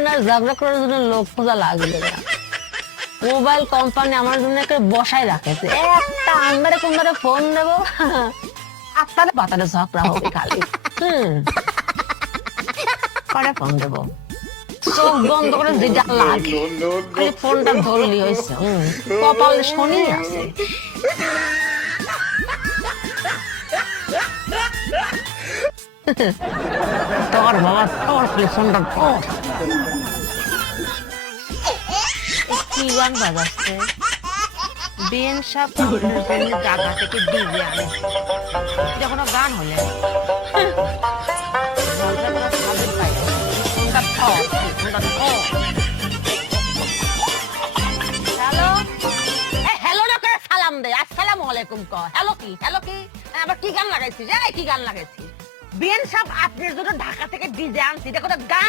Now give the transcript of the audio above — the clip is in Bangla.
এখন আর ঝগড়া করার জন্য লোক খোঁজা লাগবে না। মোবাইল কোম্পানি আমার জন্য একটা বসায় রাখেছে, একটা আন্দারে কোনদারে ফোন দেবো, আত্মারে পাতারে ঝগড়া হবে খালি। করে ফোন দেবো, চোখ বন্ধ করে যেটা লাগে খালি ফোনটা ধরলি হয়েছে। কপালে শনি আছে। তোর বাবা তোর খালি ফোনটা ধর। কি গান বাজাচ্ছে? বেন সাপ জায়গা থেকে ডিজে আনে, এটা কোনো গান হলে সালাম দে, আসসালামু আলাইকুম ক। হ্যালো কি হ্যালো কি, আবার কি গান লাগাইছিস? কি গান লাগাইছিস? বেন সাপ আপনার জন্য ঢাকা থেকে ডিজে আনছি, এটা কোনো গান